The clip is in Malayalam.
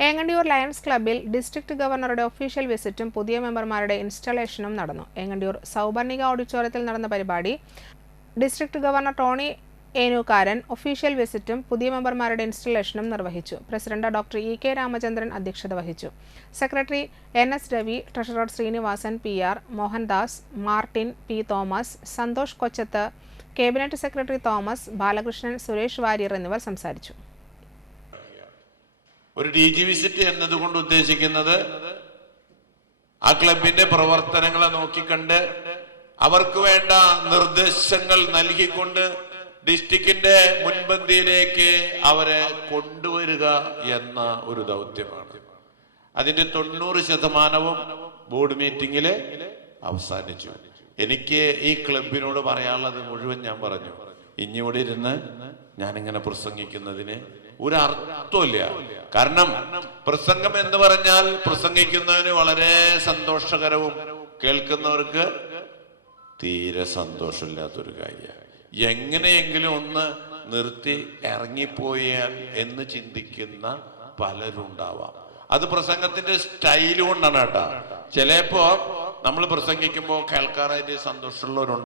ഏങ്ങണ്ടിയൂർ ലയൺസ് ക്ലബ്ബിൽ ഡിസ്ട്രിക്ട് ഗവർണറുടെ ഒഫീഷ്യൽ വിസിറ്റും പുതിയ മെമ്പർമാരുടെ ഇൻസ്റ്റലേഷനും നടന്നു. ഏങ്ങണ്ടിയൂർ സൗപർണിക ഓഡിറ്റോറിയത്തിൽ നടന്ന പരിപാടി district governor Tony Enukaran official വിസിറ്റും പുതിയ മെമ്പർമാരുടെ ഇൻസ്റ്റലേഷനും നിർവഹിച്ചു. President doctor E K Ramachandran അധ്യക്ഷത വഹിച്ചു. Secretary N S Ravi treasurer Srinivasan P R Mohandas Martin P Thomas Santhosh Kochath cabinet secretary Thomas Balakrishnan Suresh Warrier എന്നിവർ സംസാരിച്ചു. ഒരു ഡി ജി വിസിറ്റ് എന്നതുകൊണ്ട് ഉദ്ദേശിക്കുന്നത് ആ ക്ലബിന്റെ പ്രവർത്തനങ്ങളെ നോക്കിക്കണ്ട് അവർക്ക് വേണ്ട നിർദ്ദേശങ്ങൾ നൽകിക്കൊണ്ട് ഡിസ്ട്രിക്റ്റിന്റെ മുൻപന്തിയിലേക്ക് അവരെ കൊണ്ടുവരിക എന്ന ഒരു ദൗത്യമാണ്. അതിന്റെ തൊണ്ണൂറ് ശതമാനവും ബോർഡ് മീറ്റിംഗിൽ അവസാനിച്ചു. എനിക്ക് ഈ ക്ലബിനോട് പറയാനുള്ളത് മുഴുവൻ ഞാൻ പറഞ്ഞു. ഇനിയോടെ ഇരുന്ന് ഞാനിങ്ങനെ പ്രസംഗിക്കുന്നതിന് ഒരു അർത്ഥമില്ല കാരണം പ്രസംഗം എന്ന് പറഞ്ഞാൽ പ്രസംഗിക്കുന്നതിന് വളരെ സന്തോഷകരവും കേൾക്കുന്നവർക്ക് തീരെ സന്തോഷമില്ലാത്തൊരു കാര്യമാണ്. എങ്ങനെയെങ്കിലും ഒന്ന് നിർത്തി ഇറങ്ങിപ്പോയാൽ എന്ന് ചിന്തിക്കുന്ന പലരുണ്ടാവാം. അത് പ്രസംഗത്തിന്റെ സ്റ്റൈൽ കൊണ്ടാണ് കേട്ടോ. ചിലപ്പോ നമ്മൾ പ്രസംഗിക്കുമ്പോൾ കേൾക്കാറായിട്ട് സന്തോഷമുള്ളവരുണ്ട്.